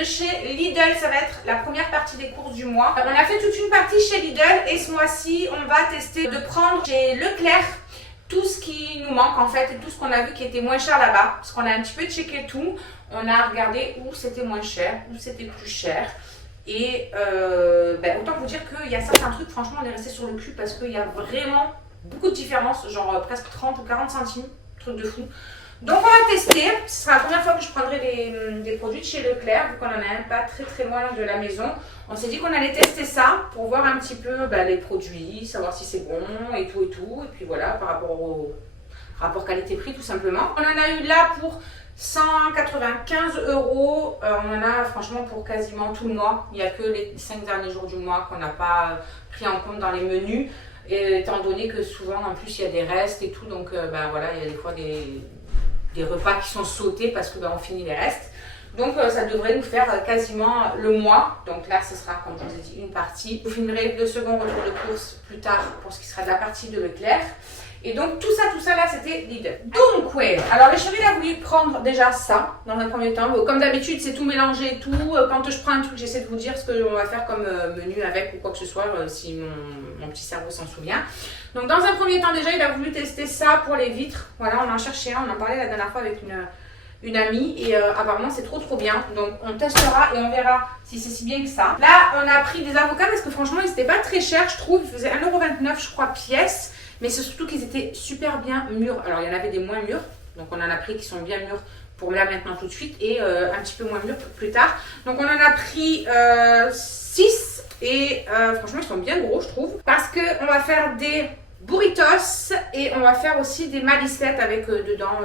de chez Lidl. Ça va être la première partie des courses du mois. On a fait toute une partie chez Lidl et ce mois-ci, on va tester de prendre chez Leclerc tout ce qui nous manque en fait et tout ce qu'on a vu qui était moins cher là-bas. Parce qu'on a un petit peu checké tout. On a regardé où c'était moins cher, où c'était plus cher. Et autant vous dire qu'il y a certains trucs, franchement, on est resté sur le cul parce qu'il y a vraiment beaucoup de différences, genre presque 30 ou 40 centimes, truc de fou. Donc on va tester, ce sera la première fois que je prendrai des produits de chez Leclerc, vu qu'on en a un pas très loin de la maison. On s'est dit qu'on allait tester ça pour voir un petit peu les produits, savoir si c'est bon et tout. Et puis voilà, par rapport au rapport qualité-prix tout simplement. On en a eu là pour 195 €. On en a franchement pour quasiment tout le mois. Il n'y a que les 5 derniers jours du mois qu'on n'a pas pris en compte dans les menus. Et étant donné que souvent en plus il y a des restes et tout, donc voilà, il y a des fois des repas qui sont sautés parce que on finit les restes. Donc ça devrait nous faire quasiment le mois. Donc là ce sera, comme je vous ai dit, une partie. Vous filmerez le second retour de course plus tard pour ce qui sera de la partie de Leclerc. Et donc tout ça là c'était Lidl. Donc ouais, alors le chéri il a voulu prendre déjà ça dans un premier temps. Bon, comme d'habitude c'est tout mélangé et tout. Quand je prends un truc j'essaie de vous dire ce qu'on va faire comme menu avec ou quoi que ce soit si mon petit cerveau s'en souvient. Donc dans un premier temps déjà il a voulu tester ça pour les vitres. Voilà, on en cherchait un, on en parlait la dernière fois avec une amie et apparemment c'est trop bien. Donc on testera et on verra si c'est si bien que ça. Là on a pris des avocats parce que franchement ils n'étaient pas très chers je trouve. Ils faisaient 1,29 € je crois pièce. Mais c'est surtout qu'ils étaient super bien mûrs. Alors, il y en avait des moins mûrs. Donc, on en a pris qui sont bien mûrs pour là maintenant tout de suite. Et un petit peu moins mûrs plus tard. Donc, on en a pris 6. Et franchement, ils sont bien gros, je trouve. Parce qu'on va faire des burritos. Et on va faire aussi des malicettes avec dedans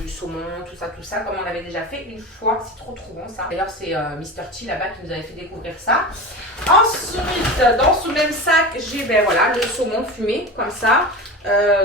du saumon, tout ça. Comme on avait déjà fait une fois. C'est trop bon ça. D'ailleurs, c'est Mr. T là-bas qui nous avait fait découvrir ça. Ensuite, dans ce même sac, j'ai le saumon fumé, comme ça.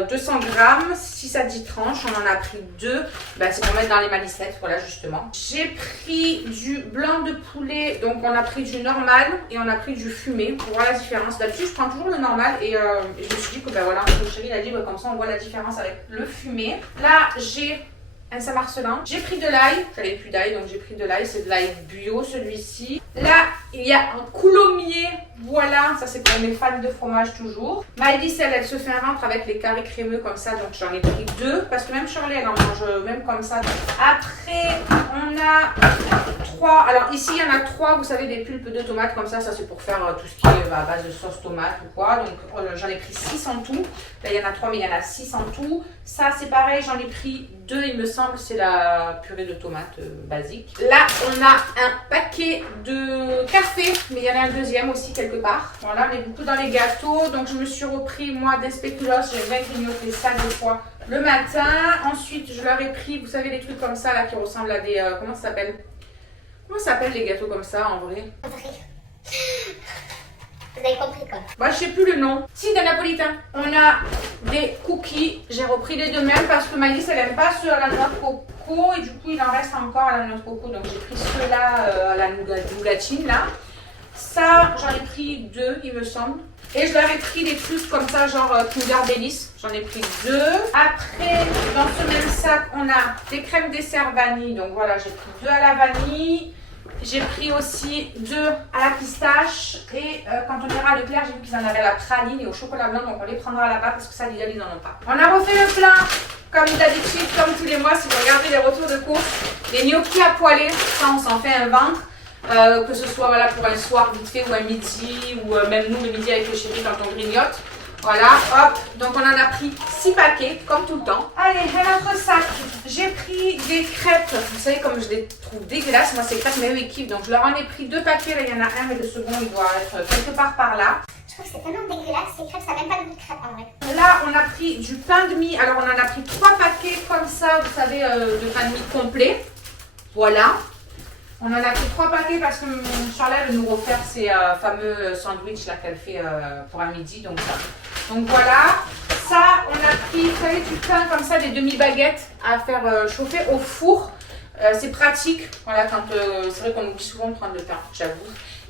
200 grammes, 6 à 10 tranches, on en a pris 2. C'est pour mettre dans les malicettes, voilà, justement. J'ai pris du blanc de poulet, donc on a pris du normal et on a pris du fumé pour voir la différence. D'habitude, je prends toujours le normal et je me suis dit que, le chéri a dit, comme ça, on voit la différence avec le fumé. Là, j'ai un Saint-Marcelin. J'ai pris de l'ail, j'avais plus d'ail donc j'ai pris de l'ail, c'est de l'ail bio celui-ci. Là il y a un coulommiers, voilà, ça c'est pour mes fans de fromage toujours. Maëlys elle se fait un ventre avec les carrés crémeux comme ça, donc j'en ai pris 2 parce que même Shirley elle en mange même comme ça. Après on a 3, alors ici il y en a 3, vous savez des pulpes de tomates comme ça c'est pour faire tout ce qui est à base de sauce tomate ou quoi. Donc j'en ai pris 6 en tout. Là il y en a 3 mais il y en a 6 en tout. Ça c'est pareil, j'en ai pris 2 il me semble, c'est la purée de tomates basique. Là on a un paquet de café, mais il y en a un deuxième aussi quelque part. Voilà, on est beaucoup dans les gâteaux, donc je me suis repris moi des spéculoos, j'ai bien grignoté ça des fois le matin. Ensuite je leur ai pris, vous savez les trucs comme ça là qui ressemblent à des, comment ça s'appelle? Comment ça s'appelle les gâteaux comme ça en vrai? Vous avez compris quoi? Moi je sais plus le nom. Si, des napolitains. On a des cookies. J'ai repris les deux mêmes parce que Maëlys elle aime pas ceux à la noix de coco et du coup il en reste encore à la noix de coco. Donc j'ai pris ceux-là à la nougatine là. Ça j'en ai pris 2 il me semble. Et je leur ai pris des trucs comme ça genre Kinder Delice. J'en ai pris 2. Après dans ce même sac on a des crèmes dessert vanille. Donc voilà j'ai pris 2 à la vanille. J'ai pris aussi 2 à la pistache et quand on ira à Leclerc, j'ai vu qu'ils en avaient à la praline et au chocolat blanc, donc on les prendra là-bas parce que ça, Lidl, ils n'en ont pas. On a refait le plein, comme d'habitude, comme tous les mois, si vous regardez les retours de course, les gnocchis à poêler, ça on s'en fait un ventre, que ce soit voilà, pour un soir vite fait ou un midi, ou même nous le midi avec le chéri quand on grignote. Voilà, hop, donc on en a pris 6 paquets, comme tout le temps. Allez, un autre sac, j'ai pris des crêpes, vous savez comme je les trouve dégueulasses, moi ces crêpes, mais eux ils kiffent, donc je leur en ai pris 2 paquets, là il y en a un, mais le second il doit être quelque part par là. Je trouve que c'est tellement dégueulasse, ces crêpes, ça n'a même pas le goût de crêpes en vrai. Là, on a pris du pain de mie, alors on en a pris 3 paquets comme ça, vous savez, de pain de mie complet, voilà. On en a pris 3 paquets parce que Charlotte veut nous refaire ces fameux sandwichs là qu'elle fait pour un midi, donc ça. Donc voilà, ça on a pris, vous savez, du pain comme ça, des demi-baguettes à faire chauffer au four. C'est pratique, voilà, quand c'est vrai qu'on oublie souvent de prendre le pain, j'avoue.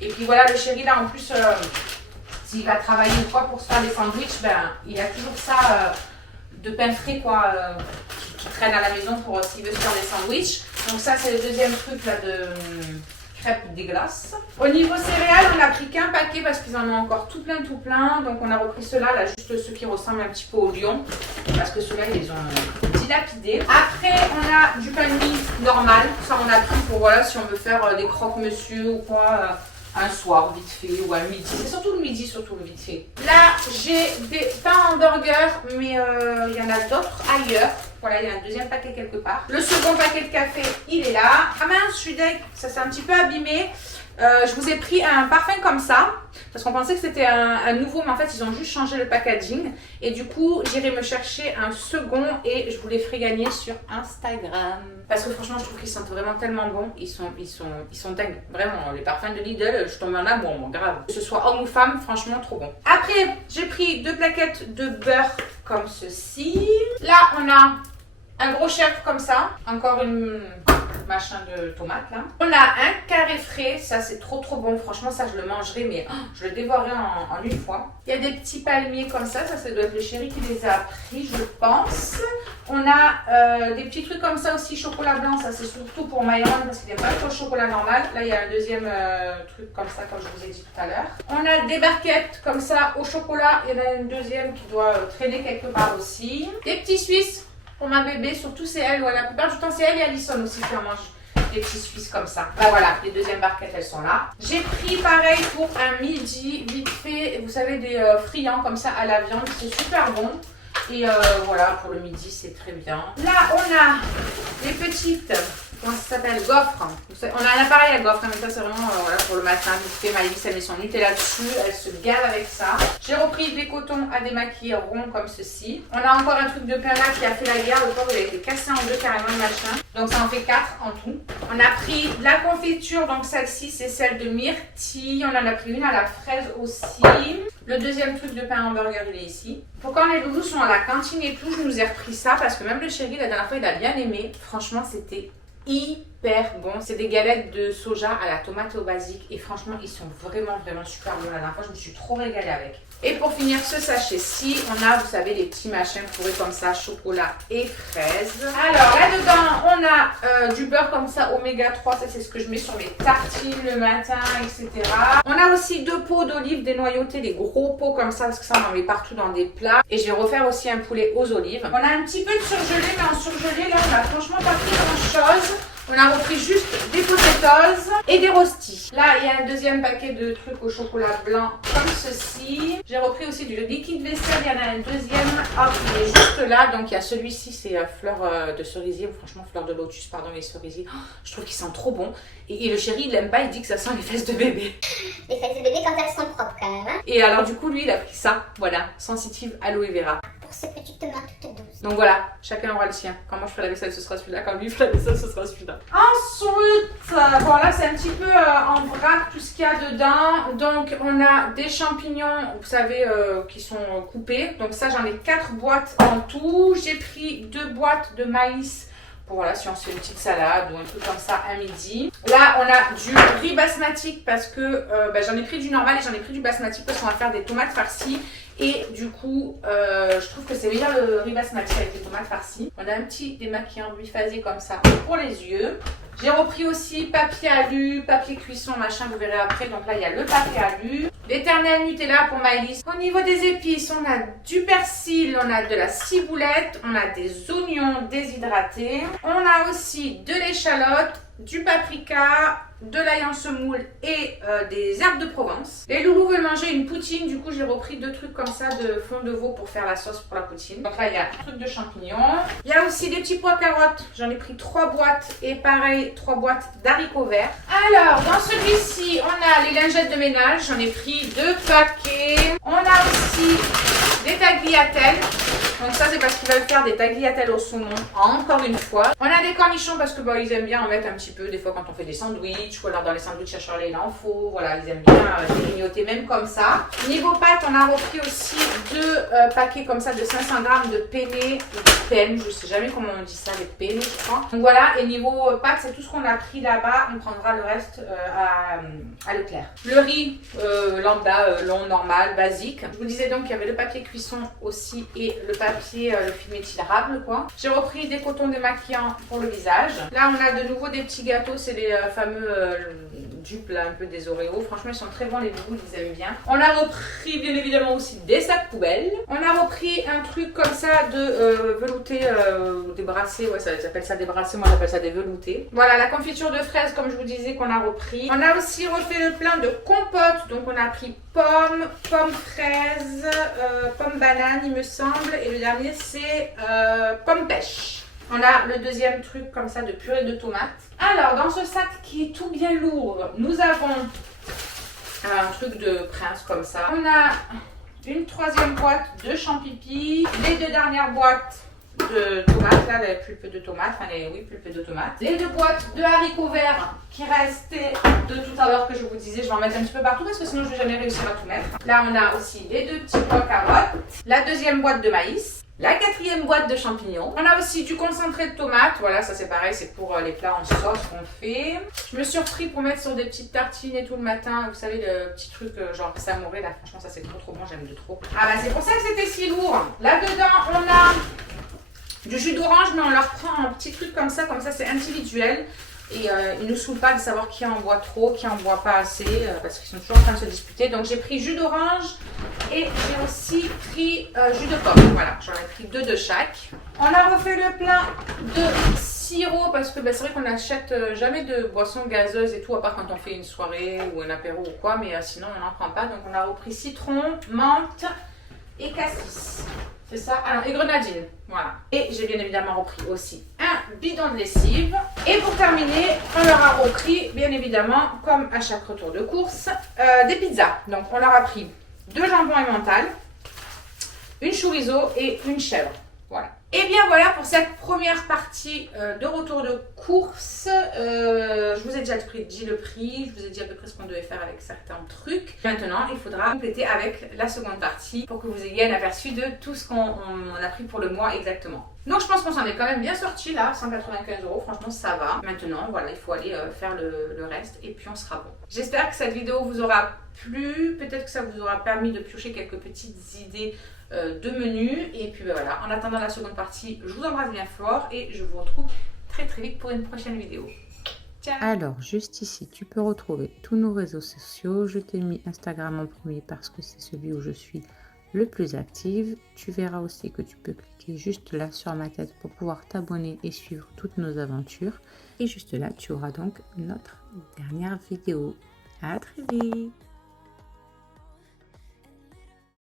Et puis voilà, le chéri là en plus, s'il va travailler ou quoi pour se faire des sandwichs, ben il a toujours ça de pain frais quoi, qui traîne à la maison pour s'il veut se faire des sandwichs. Donc ça c'est le deuxième truc là crêpes dégueulasses. Au niveau céréales, on a pris qu'un paquet parce qu'ils en ont encore tout plein. Donc on a repris ceux-là, là, juste ceux qui ressemblent un petit peu au lion. Parce que ceux-là, ils les ont dilapidés. Après, on a du pain de mie normal. Ça, on a pris pour, voilà, si on veut faire des croque-monsieur ou quoi, un soir, vite fait, ou un midi. C'est surtout le midi, surtout le vite fait. Là, j'ai des pains hamburgers, mais il y en a d'autres ailleurs. Voilà, il y a un deuxième paquet quelque part. Le second paquet de café, il est là. Ah mince, je suis deg, ça s'est un petit peu abîmé. Je vous ai pris un parfum comme ça, parce qu'on pensait que c'était un nouveau, mais en fait, ils ont juste changé le packaging. Et du coup, j'irai me chercher un second et je vous les ferai gagner sur Instagram. Parce que franchement, je trouve qu'ils sentent vraiment tellement bons. Ils sont dingues. Vraiment, les parfums de Lidl, je tombe en amour, moi, grave. Que ce soit homme ou femme, franchement, trop bon. Après, j'ai pris 2 plaquettes de beurre comme ceci. Là, on a un gros chèvre comme ça. Encore une machin de tomate là. On a un carré frais, ça c'est trop bon, franchement ça je le mangerai mais je le dévorerai en une fois. Il y a des petits palmiers comme ça doit être le chéri qui les a pris je pense. On a des petits trucs comme ça aussi, chocolat blanc, ça c'est surtout pour Myron parce qu'il n'aime pas trop le chocolat normal. Là il y a un deuxième truc comme ça comme je vous ai dit tout à l'heure. On a des barquettes comme ça au chocolat, il y en a une deuxième qui doit traîner quelque part aussi. Des petits Suisses pour ma bébé, surtout c'est elle, ouais, la plupart du temps c'est elle et Alison aussi qui en mangent des petits Suisses comme ça. Bah voilà, les deuxièmes barquettes elles sont là. J'ai pris pareil pour un midi, vite fait, vous savez des friands comme ça à la viande, c'est super bon. Et voilà, pour le midi c'est très bien. Là on a les petites, comment ça s'appelle, gaufres. On a un appareil à gaufres, mais ça c'est vraiment voilà, pour le matin. Vite fait, Maëlys elle met son Nutella dessus, elle se gave avec ça. J'ai repris des cotons à démaquiller ronds comme ceci. On a encore un truc de pain là qui a fait la guerre, le pauvre il a été cassé en deux carrément le machin. Donc ça en fait 4 en tout. On a pris de la confiture, donc celle-ci c'est celle de myrtille. On en a pris une à la fraise aussi. Le deuxième truc de pain hamburger il est ici. Pour quand les loulous sont à la cantine et tout, je nous ai repris ça parce que même le chéri la dernière fois il a bien aimé. Franchement c'était hyper bon. C'est des galettes de soja à la tomate et au basique et franchement ils sont vraiment super bons. La dernière fois je me suis trop régalée avec. Et pour finir ce sachet-ci, on a, vous savez, les petits machins fourrés comme ça, chocolat et fraises. Alors là-dedans, on a du beurre comme ça, oméga 3, ça c'est ce que je mets sur mes tartines le matin, etc. On a aussi 2 pots d'olives dénoyautées, des gros pots comme ça, parce que ça on en met partout dans des plats. Et je vais refaire aussi un poulet aux olives. On a un petit peu de surgelé, mais en surgelé, là on a franchement pas pris grand-chose. On a repris juste des potatoes et des rostis. Là, il y a un deuxième paquet de trucs au chocolat blanc comme ceci. J'ai repris aussi du liquide vaisselle. Il y en a un deuxième. Hop, il est juste là. Donc, il y a celui-ci, c'est fleur de cerisier. Ou franchement, fleur de lotus, pardon, les cerisiers. Oh, je trouve qu'ils sentent trop bon. Et le chéri, il l'aime pas. Il dit que ça sent les fesses de bébé. Les fesses de bébé quand elles sont propres quand même. Hein. Et alors, du coup, lui, il a pris ça. Voilà, sensitive aloe vera. Pour ces petites mains toutes douces. Donc voilà, chacun aura le sien. Quand moi je ferai la vaisselle, ce sera celui-là. Quand lui fait la vaisselle, ce sera celui-là. Ensuite, bon là c'est un petit peu en vrac tout ce qu'il y a dedans. Donc on a des champignons, vous savez, qui sont coupés. Donc ça j'en ai 4 boîtes en tout. J'ai pris 2 boîtes de maïs. Voilà, si on se fait une petite salade ou un truc comme ça à midi. Là, on a du riz basmati parce que j'en ai pris du normal et j'en ai pris du basmati parce qu'on va faire des tomates farcies. Et du coup, je trouve que c'est meilleur le riz basmati avec les tomates farcies. On a un petit démaquillant biphasé comme ça pour les yeux. J'ai repris aussi papier alu, papier cuisson, machin, vous verrez après. Donc là, il y a le papier alu. L'éternel Nutella pour Maëlys. Au niveau des épices, on a du persil, on a de la ciboulette, on a des oignons déshydratés. On a aussi de l'échalote, du paprika, de l'ail en semoule et des herbes de Provence. Les loulous veulent manger une poutine, du coup j'ai repris 2 trucs comme ça de fond de veau pour faire la sauce pour la poutine. Donc là il y a un truc de champignons. Il y a aussi des petits pois carottes, j'en ai pris 3 boîtes et pareil 3 boîtes d'haricots verts. Alors dans celui-ci on a les lingettes de ménage, j'en ai pris 2 paquets. On a aussi des tagliatelles. Donc ça c'est parce qu'ils veulent faire des tagliatelles au saumon encore une fois. On a des cornichons parce que ils aiment bien en mettre un petit peu des fois quand on fait des sandwichs ou alors dans les sandwichs à Charlie il en faut. Voilà, ils aiment bien les grignoter même comme ça. Niveau pâtes, on a repris aussi 2 paquets comme ça de 500 grammes de penne ou de penne, je sais jamais comment on dit ça, les penne je crois. Donc voilà, et niveau pâtes c'est tout ce qu'on a pris là-bas, on prendra le reste à Leclerc. Le riz lambda, long, normal, basique. Je vous disais donc qu'il y avait le papier cuisson aussi et le papier, le film étirable quoi. J'ai repris des cotons démaquillants pour le visage. Là on a de nouveau des petits gâteaux, c'est les fameux dupes là, un peu des Oreos. Franchement, ils sont très bons les boules, ils aiment bien. On a repris bien évidemment aussi des sacs poubelles. On a repris un truc comme ça de velouté, des bracelets, ouais, ça s'appelle ça des bracelets, moi j'appelle ça des veloutés. Voilà, la confiture de fraises comme je vous disais qu'on a repris. On a aussi refait le plein de compotes, donc on a pris pommes, pommes fraises, pommes bananes il me semble, et le dernier c'est pommes pêche. On a le deuxième truc comme ça de purée de tomates. Alors, dans ce sac qui est tout bien lourd, nous avons un truc de prince comme ça. On a une troisième boîte de champipi, les deux dernières boîtes de tomates, là, les pulpes de tomates, enfin les pulpes de tomates. Les deux boîtes de haricots verts qui restaient de tout à l'heure que je vous disais, je vais en mettre un petit peu partout parce que sinon je ne vais jamais réussir à tout mettre. Là, on a aussi les deux petits pois carottes, la deuxième boîte de maïs. La quatrième boîte de champignons. On a aussi du concentré de tomates. Voilà, ça c'est pareil, c'est pour les plats en sauce qu'on fait. Je me suis repris pour mettre sur des petites tartines et tout le matin. Vous savez, le petit truc genre samouré là. Franchement, ça c'est trop bon, j'aime de trop. Ah bah c'est pour ça que c'était si lourd. Là-dedans, on a du jus d'orange, mais on leur prend un petit truc comme ça c'est individuel. Et ils ne nous saoulent pas de savoir qui en boit trop, qui en boit pas assez, parce qu'ils sont toujours en train de se disputer. Donc j'ai pris jus d'orange et j'ai aussi pris jus de pomme. Voilà, j'en ai pris 2 de chaque. On a refait le plein de sirop parce que c'est vrai qu'on n'achète jamais de boissons gazeuses et tout, à part quand on fait une soirée ou un apéro ou quoi, mais sinon on n'en prend pas. Donc on a repris citron, menthe et cassis. C'est ça, alors et grenadine, voilà. Et j'ai bien évidemment repris aussi un bidon de lessive. Et pour terminer, on leur a repris, bien évidemment, comme à chaque retour de course, des pizzas. Donc on leur a pris 2 jambons emmental, une chorizo et une chèvre. Voilà. Et bien voilà pour cette première partie de retour de course. Je vous ai déjà dit le prix, je vous ai dit à peu près ce qu'on devait faire avec certains trucs. Maintenant, il faudra compléter avec la seconde partie pour que vous ayez un aperçu de tout ce qu'on a pris pour le mois exactement. Donc je pense qu'on s'en est quand même bien sorti là, 195 €, franchement ça va. Maintenant, voilà, il faut aller faire le reste et puis on sera bon. J'espère que cette vidéo vous aura plu, peut-être que ça vous aura permis de piocher quelques petites idées de menu. Et puis voilà, en attendant la seconde partie, je vous embrasse bien fort et je vous retrouve très vite pour une prochaine vidéo. Ciao. Alors juste ici tu peux retrouver tous nos réseaux sociaux. Je t'ai mis Instagram en premier parce que c'est celui où je suis le plus active. Tu verras aussi que tu peux cliquer juste là sur ma tête pour pouvoir t'abonner et suivre toutes nos aventures. Et juste là tu auras donc notre dernière vidéo. À très vite.